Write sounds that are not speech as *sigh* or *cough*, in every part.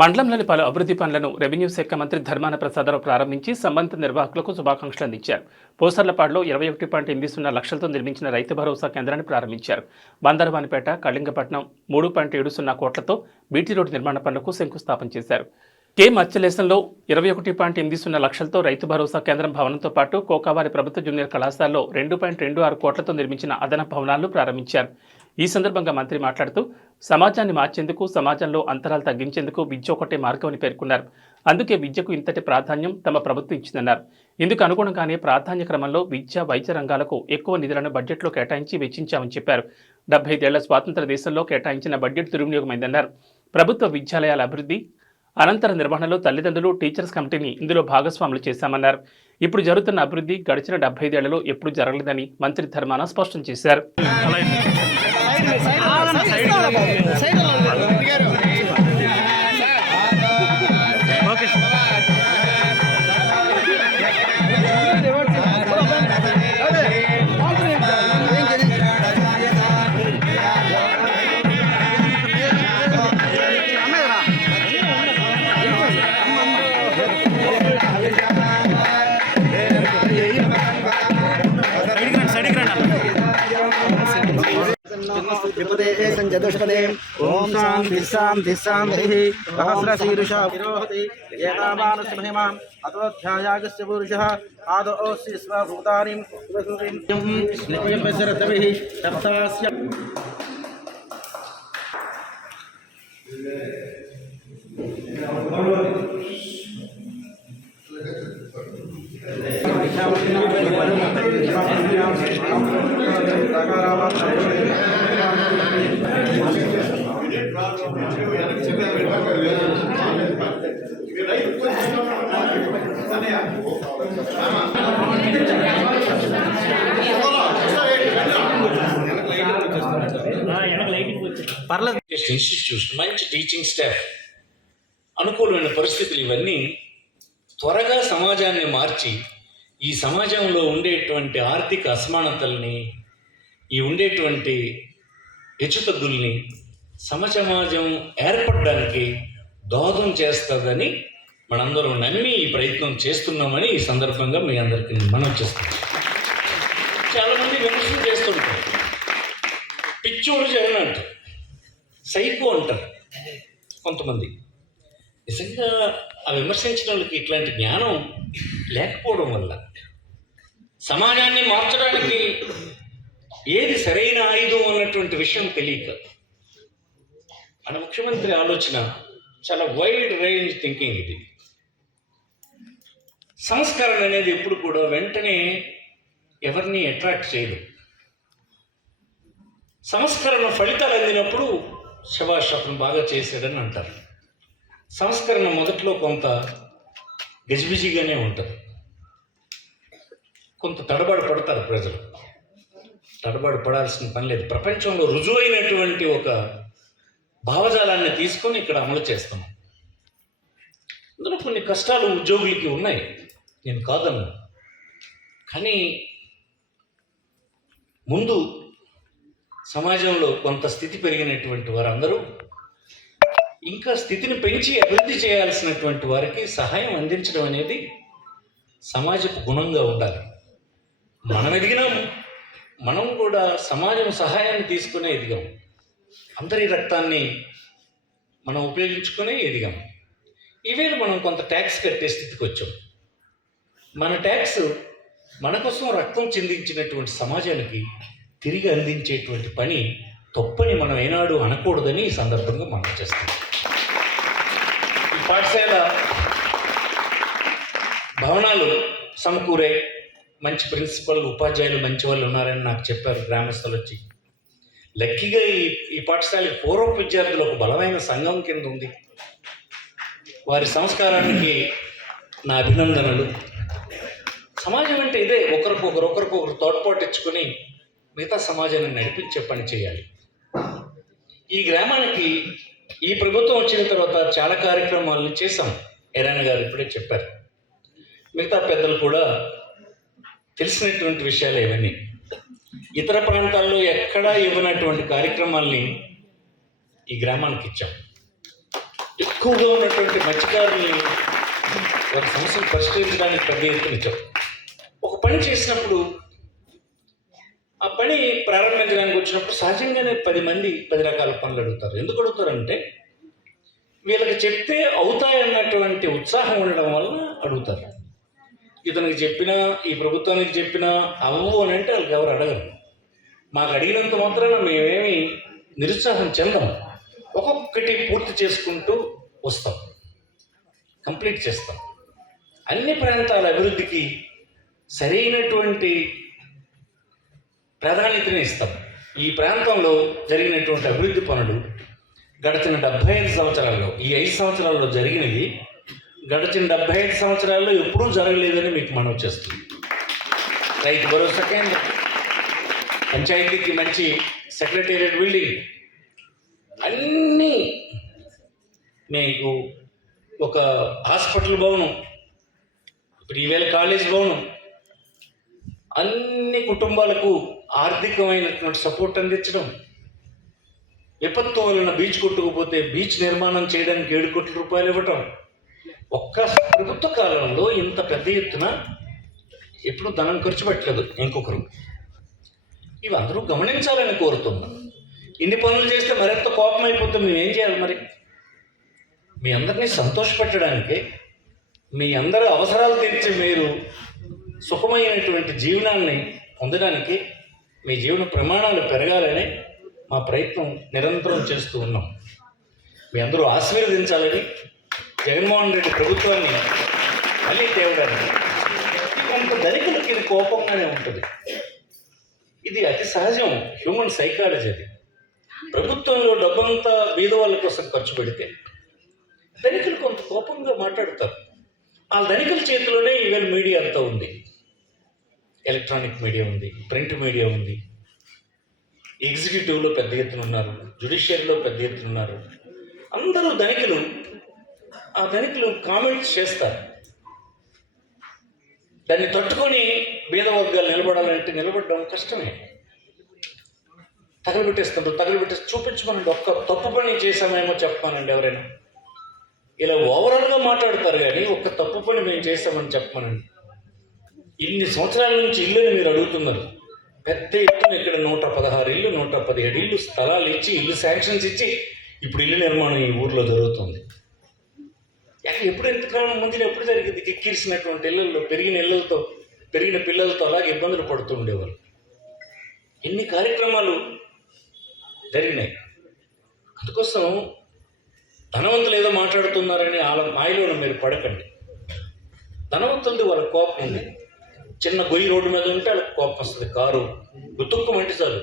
మండలంలోని పలు అభివృద్ధి పనులను రెవెన్యూ శాఖ మంత్రి ధర్మాన ప్రసాదరావు ప్రారంభించి సంబంధిత నిర్వాహకులకు శుభాకాంక్షలు అందించారు. పోసర్లపాడులో ఇరవై ఒకటి పాయింట్ ఎనిమిది సున్నా లక్షలతో నిర్మించిన రైతు భరోసా కేంద్రాన్ని ప్రారంభించారు. బందరవానిపేట కళింగపట్నం మూడు పాయింట్ ఏడు సున్నా కోట్లతో బీటీ రోడ్డు నిర్మాణ పనులకు శంకుస్థాపన చేశారు. కే మత్స్యలేశంలో ఇరవై ఒకటి పాయింట్ ఎనిమిది సున్నా లక్షలతో రైతు భరోసా కేంద్రం భవనంతో పాటు కోకావారి ప్రభుత్వ జూనియర్ కళాశాలలో రెండు పాయింట్ రెండు ఆరు కోట్లతో నిర్మించిన అదన భవనాలను ప్రారంభించారు. ఈ సందర్భంగా మంత్రి మాట్లాడుతూ సమాజాన్ని మార్చేందుకు సమాజంలో అంతరాలు తగ్గించేందుకు విద్య ఒకటే మార్గమని పేర్కొన్నారు. అందుకే విద్యకు ఇంతటి ప్రాధాన్యం తమ ప్రభుత్వం ఇచ్చిందన్నారు. ఇందుకు అనుగుణంగానే ప్రాధాన్య క్రమంలో విద్య వైద్య రంగాలకు ఎక్కువ నిధులను బడ్జెట్లో కేటాయించి వెచ్చించామని చెప్పారు. డెబ్బై ఐదేళ్ళ స్వాతంత్ర దేశంలో కేటాయించిన బడ్జెట్ దుర్వినియోగమైందన్నారు. ప్రభుత్వ విద్యాలయాల అభివృద్ధి అనంతర నిర్వహణలో తల్లిదండ్రులు టీచర్స్ కమిటీని ఇందులో భాగస్వాములు చేశామన్నారు. ఇప్పుడు జరుగుతున్న అభివృద్ధి గడిచిన డెబ్బై ఐదేళ్ళలో ఎప్పుడు జరగలేదని మంత్రి ధర్మాన స్పష్టం చేశారు. *laughs* 谁的啊谁的谁的 चतुष्पदे ओम शांति शांति शांति सहस्रशीर्षा विरोहति। एतावानसमहिमाम् अतोऽध्यायागस्य पुरुषः। आदौ सि स्वभूतानि नित्यं विसरतभिः सप्तास्य Thank you. పర్లేదు. ఇన్స్టిట్యూషన్ మంచి టీచింగ్ స్టాఫ్ అనుకూలమైన పరిస్థితులు ఇవన్నీ త్వరగా సమాజాన్ని మార్చి ఈ సమాజంలో ఉండేటువంటి ఆర్థిక అసమానతల్ని ఈ ఉండేటువంటి హెచ్చుతగ్గుల్ని సమసమాజం ఏర్పడడానికి దోహదం చేస్తుందని మనందరం నమ్మి ఈ ప్రయత్నం చేస్తున్నామని ఈ సందర్భంగా మీ అందరికీ మనం చేస్తున్నాం చాలామంది విమర్శలు చేస్తుంటారు. పిచ్చోడు జగన్ అంటారు. సైకో అంటారు. కొంతమంది. నిజంగా ఆ విమర్శించిన వాళ్ళకి ఇట్లాంటి జ్ఞానం లేకపోవడం వల్ల సమాజాన్ని మార్చడానికి ఏది సరైన ఆయుధం అన్నటువంటి విషయం తెలియక మన ముఖ్యమంత్రి ఆలోచన చాలా వైడ్ రేంజ్ థింకింగ్ ఇది. సంస్కరణ అనేది ఎప్పుడు కూడా వెంటనే ఎవరిని అట్రాక్ట్ చేయదు. సంస్కరణ ఫలితాలు అందినప్పుడు శభాష్ అతను బాగా చేశాడని అంటారు. సంస్కరణ మొదట్లో కొంత గజిబిజిగానే ఉంటుంది. కొంత తడబడి పడతారు ప్రజలు. తడబడి పడాల్సిన పని లేదు. ప్రపంచంలో రుజువైనటువంటి ఒక భావజాలాన్ని తీసుకొని ఇక్కడ అమలు చేస్తున్నాం. అందులో కొన్ని కష్టాలు ఉద్యోగులకి ఉన్నాయి. నేను కాదన్నా. కానీ ముందు సమాజంలో కొంత స్థితి పెరిగినటువంటి వారందరూ ఇంకా స్థితిని పెంచి అభివృద్ధి చేయాల్సినటువంటి వారికి సహాయం అందించడం అనేది సమాజపు గుణంగా ఉండాలి. మనం ఎదిగినాము మనం కూడా సమాజం సహాయాన్ని తీసుకునే ఎదిగాం. అందరి రక్తాన్ని మనం ఉపయోగించుకునే ఎదిగాం. ఈవేళ మనం కొంత ట్యాక్స్ కట్టే స్థితికి వచ్చాం. మన ట్యాక్స్ మన కోసం రక్తం చెందించినటువంటి సమాజానికి తిరిగి అందించేటువంటి పని తప్పని మనం ఏనాడు అనకూడదని ఈ సందర్భంగా మనం చేస్తాం ఈ పాఠశాల భవనాలు సమకూరే మంచి ప్రిన్సిపల్ ఉపాధ్యాయులు మంచి వాళ్ళు ఉన్నారని నాకు చెప్పారు గ్రామస్తులు వచ్చి. లక్కీగా ఈ ఈ పాఠశాల పూర్వ విద్యార్థులు ఒక బలమైన సంఘం కింద ఉంది. వారి సంస్కారానికి నా అభినందనలు. సమాజం అంటే ఇదే. ఒకరికొకరు ఒకరికొకరు తోడ్పాటు మిగతా సమాజాన్ని నడిపించే పని చేయాలి. ఈ గ్రామానికి ఈ ప్రభుత్వం వచ్చిన తర్వాత చాలా కార్యక్రమాలను చేశాం. ఎరాన్ గారు ఇప్పుడే చెప్పారు. మిగతా పెద్దలు కూడా తెలిసినటువంటి విషయాలు ఇవన్నీ ఇతర ప్రాంతాల్లో ఎక్కడా ఇవ్వనటువంటి కార్యక్రమాల్ని ఈ గ్రామానికి ఇచ్చాం. ఎక్కువగా ఉన్నటువంటి మత్స్యకారుల్ని ఒక సమస్యను పరిష్కరించడానికి పెద్ద ఎత్తున ఇచ్చాం. ఒక పని చేసినప్పుడు ఆ పని ప్రారంభించడానికి వచ్చినప్పుడు సహజంగానే పది మంది పది రకాల పనులు అడుగుతారు. ఎందుకు అడుగుతారంటే వీళ్ళకి చెప్తే అవుతాయన్నటువంటి ఉత్సాహం ఉండడం వల్ల అడుగుతారు. ఇతనికి చెప్పినా ఈ ప్రభుత్వానికి చెప్పినా అవ్వు అని అంటే వాళ్ళకి ఎవరు అడగరు. మాకు అడిగినంత మాత్రాన మేమేమి నిరుత్సాహం చెందాం ఒక్కొక్కటి పూర్తి చేసుకుంటూ వస్తాం. కంప్లీట్ చేస్తాం. అన్ని ప్రాంతాల అభివృద్ధికి సరైనటువంటి ప్రాధాన్యతని ఇస్తాం. ఈ ప్రాంతంలో జరిగినటువంటి అభివృద్ధి పనులు గడిచిన డెబ్బై ఐదు సంవత్సరాల్లో ఈ ఐదు సంవత్సరాల్లో జరిగినవి గడిచిన డెబ్బై ఐదు సంవత్సరాల్లో ఎప్పుడూ జరగలేదని మీకు మనవి చేస్తుంది రైతు భరోసా కేంద్రం పంచాయతీకి మంచి సెక్రటేరియట్ బిల్డింగ్ అన్నీ మీకు ఒక హాస్పిటల్ భవనం ఇప్పుడు ఈవేళ కాలేజ్ భవనం అన్ని కుటుంబాలకు ఆర్థికమైనటువంటి సపోర్ట్ అందించడం. విపత్తు వలన బీచ్ కొట్టుకుపోతే బీచ్ నిర్మాణం చేయడానికి ఏడు కోట్ల రూపాయలు ఇవ్వటం. ఒక్క ప్రభుత్వ కాలంలో ఇంత పెద్ద ఎత్తున ఎప్పుడు ధనం ఖర్చు పెట్టలేదు ఇంకొకరు. ఇవి అందరూ గమనించాలని కోరుతున్నాం. ఇన్ని పనులు చేస్తే మరింత కోపం అయిపోతే మేము ఏం చేయాలి మరి? మీ అందరినీ సంతోషపెట్టడానికి మీ అందరి అవసరాలు తీర్చి మీరు సుఖమైనటువంటి జీవనాన్ని పొందడానికి మీ జీవన ప్రమాణాలు పెరగాలని మా ప్రయత్నం నిరంతరం చేస్తూ ఉన్నాం. మీ అందరూ ఆశీర్వదించాలని జగన్మోహన్ రెడ్డి ప్రభుత్వాన్ని మళ్ళీ తేవడానికి కొంత ధనికులకి ఇది కోపంగానే ఉంటుంది. ఇది అతి సహజం హ్యూమన్ సైకాలజీ అది. ప్రభుత్వంలో డబ్బంతా బీద వాళ్ళ కోసం ఖర్చు పెడితే ధనికులు కొంత కోపంగా మాట్లాడతారు. ఆ ధనికుల చేతిలోనే ఈవెన్ మీడియా అంతా ఉంది. ఎలక్ట్రానిక్ మీడియా ఉంది ప్రింట్ మీడియా ఉంది. ఎగ్జిక్యూటివ్లో పెద్ద ఎత్తున ఉన్నారు జుడిషియరీలో పెద్ద ఎత్తున ఉన్నారు. అందరూ ధనికులు. ఆ ధనికులు కామెంట్స్ చేస్తారు. దాన్ని తట్టుకొని భేద వర్గాలు నిలబడాలంటే నిలబడడం కష్టమే. తగలబెట్టేస్తుంటారు తగలబెట్టేసి చూపించుకోనండి ఒక్క తప్పు పని చేశామేమో చెప్పమానండి ఎవరైనా. ఇలా ఓవరాల్గా మాట్లాడతారు కానీ ఒక్క తప్పు పని మేము చేస్తామని చెప్పమనండి. ఇన్ని సంవత్సరాల నుంచి ఇల్లుని మీరు అడుగుతున్నారు. పెద్ద ఎత్తున ఇక్కడ నూట పదహారు ఇల్లు నూట పదిహేడు ఇల్లు స్థలాలు ఇచ్చి ఇల్లు శాంక్షన్స్ ఇచ్చి ఇప్పుడు ఇల్లు నిర్మాణం ఈ ఊర్లో జరుగుతుంది. ఎప్పుడు ఎంతకాలం ముందు ఎప్పుడు జరిగింది? కిక్కిరిసినటువంటి ఇళ్ళల్లో పెరిగిన ఇళ్ళతో పెరిగిన పిల్లలతో అలాగే ఇబ్బందులు పడుతూ ఉండేవారు ఎన్ని కార్యక్రమాలు జరిగినాయి? అందుకోసం ధనవంతులు ఏదో మాట్లాడుతున్నారని వాళ్ళ మాయలోనూ మీరు పడకండి. ధనవంతులది వాళ్ళ కోపం ఉంది. చిన్న గొయ్యి రోడ్డు మీద ఉంటే వాళ్ళకి కోపం వస్తుంది. కారు గుతుక్కుమంటే చాలు.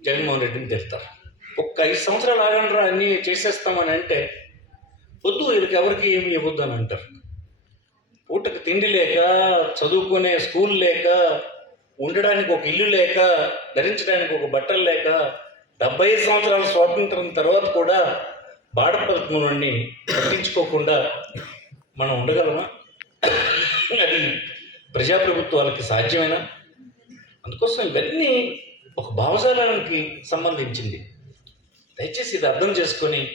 జగన్మోహన్ రెడ్డిని తిడతారు. ఒక్క ఐదు సంవత్సరాలు ఆగండ్రా అన్నీ చేసేస్తామని అంటే వద్దు వీళ్ళకి ఎవరికి ఏమి ఇవ్వద్దు అని అంటారు. పూటకు తిండి లేక చదువుకునే స్కూల్ లేక ఉండడానికి ఒక ఇల్లు లేక ధరించడానికి ఒక బట్టలు లేక డెబ్బై ఐదు సంవత్సరాల స్వాతంత్రం తర్వాత కూడా బాధపడుతున్నవాడిని పట్టించుకోకుండా మనం ఉండగలమా? అది ప్రజాప్రభుత్వాలకి సాధ్యమేనా? అందుకోసం ఇవన్నీ ఒక భావజాలానికి సంబంధించింది. దయచేసి ఇది అర్థం చేసుకొని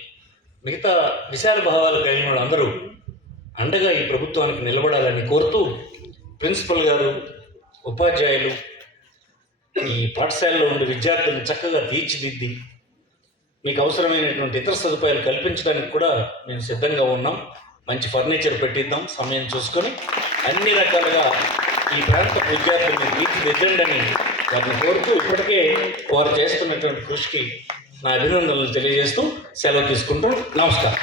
మిగతా విశాల భావాలు కలిగిన వాళ్ళందరూ అండగా ఈ ప్రభుత్వానికి నిలబడాలని కోరుతూ ప్రిన్సిపల్ గారు ఉపాధ్యాయులు ఈ పాఠశాలలో ఉండే విద్యార్థులను చక్కగా తీర్చిదిద్ది మీకు అవసరమైనటువంటి ఇతర సదుపాయాలు కల్పించడానికి కూడా మేము సిద్ధంగా ఉన్నాం. మంచి ఫర్నిచర్ పెట్టిద్దాం సమయం చూసుకొని. అన్ని రకాలుగా ఈ ప్రాంత విద్యార్థుల్ని తీర్చిదిద్దండి వారిని కోరుతూ ఇప్పటికే వారు చేస్తున్నటువంటి కృషికి నా అభినందనలు తెలియజేస్తూ సెలవు తీసుకుంటూ నమస్కారం.